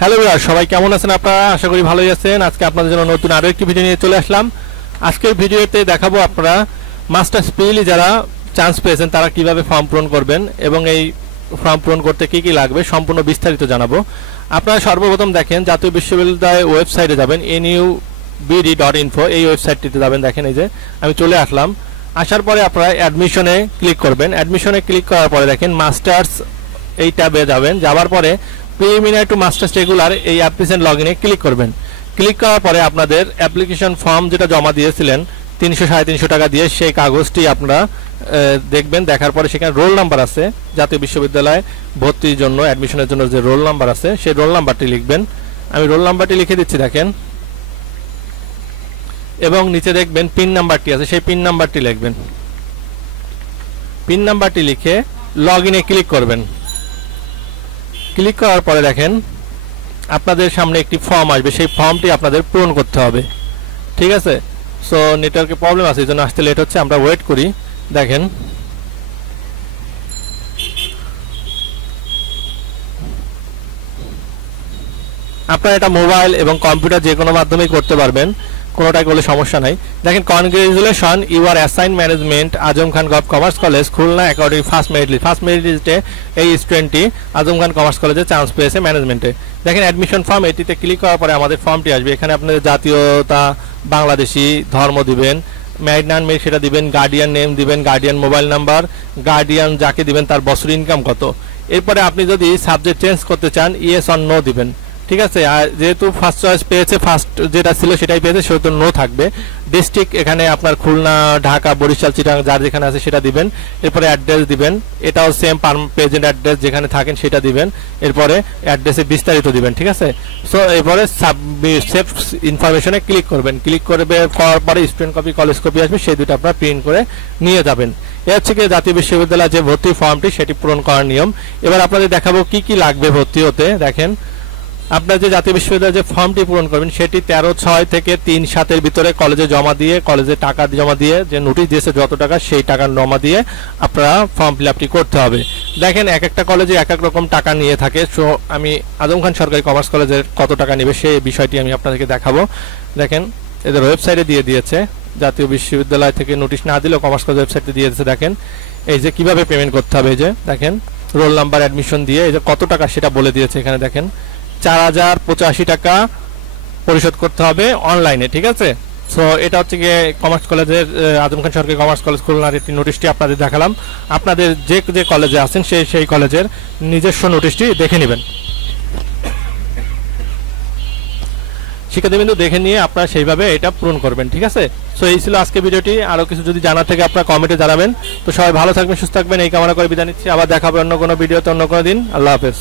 Hello viewer, সবাই কেমন আছেন আপনারা? আশা করি ভালোই আছেন। আজকে আপনাদের জন্য নতুন আরো একটি ভিডিও নিয়ে চলে আসলাম। আজকের ভিডিওতে দেখাবো আপনারা মাস্টার্স পিএলই যারা চান্স পেয়েছেন তারা কিভাবে ফর্ম পূরণ করবেন এবং এই ফর্ম পূরণ করতে কি কি লাগবে সম্পূর্ণ বিস্তারিত জানাবো। আপনারা সর্বপ্রথম দেখেন জাতীয় বিশ্ববিদ্যালয়ের ওয়েবসাইটে যাবেন, nubd.info, এই ওয়েবসাইটটিতে যাবেন। দেখেন এই যে আমি চলে আসলাম। আসার পরে আপনারা অ্যাডমিশনে ক্লিক করবেন। অ্যাডমিশনে ক্লিক করার পরে দেখেন মাস্টার্স এই ট্যাবে যাবেন। যাওয়ার পরে প্রিলিমিনারি টু মাস্টার্স রেগুলার এই অ্যাপ্লিকেশন লগইনে ক্লিক করবেন। ক্লিক করার পরে আপনাদের অ্যাপ্লিকেশন ফর্ম যেটা জমা দিয়েছিলেন 300-350 টাকা দিয়ে, সেই কাগজটি আপনারা দেখবেন। দেখার পরে সেখানে রোল নাম্বার আছে, জাতীয় বিশ্ববিদ্যালয়ে ভর্তির জন্য অ্যাডমিশনের জন্য যে রোল নাম্বার আছে সেই রোল নাম্বারটি লিখবেন। আমি রোল নাম্বারটি লিখে দিচ্ছি দেখেন, এবং নিচে দেখবেন পিন নাম্বারটি আছে, সেই পিন নাম্বারটি লিখবেন। পিন নাম্বারটি লিখে লগইনে ক্লিক করবেন। ক্লিক করার পরে দেখেন আপনাদের সামনে একটি ফর্ম আসবে, সেই ফর্মটি আপনাদের পূরণ করতে হবে। ঠিক আছে, সো নেটওয়ার্কের প্রবলেম আছে, এই জন্য আসতে লেট হচ্ছে, আমরা ওয়েট করি। দেখেন আপনারা এটা মোবাইল এবং কম্পিউটার যে কোনো মাধ্যমেই করতে পারবেন, কোনোটাই করলে সমস্যা নাই। দেখেন, congratulation, you are assign management Azam Khan gov commerce college Khulna according first merit list. First merit লিস্টে এই স্টুডেন্টটি আজম খান কমার্স কলেজে চান্স পেয়েছে ম্যানেজমেন্টে। দেখেন অ্যাডমিশন ফর্ম, এটিতে ক্লিক করার পরে আমাদের ফর্মটি আসবে। এখানে আপনাদের জাতীয়তা বাংলাদেশি, ধর্ম দিবেন, ম্যারিড নান মেরিড সেটা দিবেন, গার্ডিয়ান নেম দিবেন, গার্ডিয়ান মোবাইল নাম্বার, গার্ডিয়ান যাকে দিবেন তার বছর ইনকাম কত। এরপরে আপনি যদি সাবজেক্ট চেঞ্জ করতে চান ইয়েস অর নো দিবেন। ঠিক আছে, আর যেহেতু ফার্স্ট চয়েস পেয়েছে, ফার্স্ট যেটা ছিল সেটাই পেয়েছে, সেহেতু নো থাকবে। ডিস্ট্রিক্ট এখানে আপনার খুলনা, ঢাকা, বরিশাল, চিটাগাং যার যেখানে আছে সেটা দিবেন। এরপরে অ্যাড্রেস দিবেন, এটাও সেম প্রেজেন্ট অ্যাড্রেস যেখানে থাকেন সেটা দিবেন। এরপরে অ্যাড্রেসে বিস্তারিত দিবেন। ঠিক আছে, সো এরপরে সেভ ইনফরমেশনে ক্লিক করবেন। ক্লিক করার পরে স্টুডেন্ট কপি, কলেজ কপি আসবে, সেই দুটো আপনারা প্রিন্ট করে নিয়ে যাবেন। এ হচ্ছে কি জাতীয় বিশ্ববিদ্যালয়ের যে ভর্তি ফর্মটি সেটি পূরণ করার নিয়ম। এবার আপনাদের দেখাবো কি কি লাগবে ভর্তি হতে। দেখেন আপনার যে জাতীয় বিশ্ববিদ্যালয়ের যে ফর্মটি পূরণ করবেন সেটি 13/6 থেকে 3/7 ভিতরে কলেজে জমা দিয়ে, কলেজে টাকা জমা দিয়ে, যে নোটিশ দিয়েছে যত টাকা সেই টাকা জমা দিয়ে আপনারা ফর্ম ফিল আপটি করতে হবে। দেখেন এক একটা কলেজে এক এক রকম টাকা নিয়ে থাকে। সো আমি আজম খান সরকারি কমার্স কলেজের কত টাকা নেবে সেই বিষয়টি আমি আপনাদেরকে দেখাবো। দেখেন এদের ওয়েবসাইটে দিয়ে দিয়েছে, জাতীয় বিশ্ববিদ্যালয় থেকে নোটিশ না দিলেও কমার্স কলেজ ওয়েবসাইটে দিয়ে দিয়েছে। দেখেন এই যে কিভাবে পেমেন্ট করতে হবে, এই যে দেখেন রোল নাম্বার, অ্যাডমিশন দিয়ে এই যে কত টাকা সেটা বলে দিয়েছে। এখানে দেখেন 4085 টাকা পরিশোধ করতে হবে অনলাইনে। ঠিক আছে, সো এটা হচ্ছে গিয়ে কমার্স কলেজের আজম খান সরকারি কমার্স কলেজ খুলনার একটি নোটিশটি আপনাদের দেখালাম। আপনাদের যে যে কলেজে আছেন সেই কলেজের নিজস্ব নোটিশটি দেখে নেবেন। শিক্ষার্থীবৃন্দ দেখে নিয়ে আপনারা সেইভাবে এটা পূরণ করবেন। ঠিক আছে, সো এই ছিল আজকে ভিডিওটি। আরও কিছু যদি জানার থেকে আপনারা কমেন্টে জানাবেন। তো সবাই ভালো থাকবেন, সুস্থ থাকবেন এই কামনা করে বিদায় নিচ্ছি। আবার দেখা হবে অন্য কোনো ভিডিওতে অন্য কোনো দিন। আল্লাহ হাফেজ।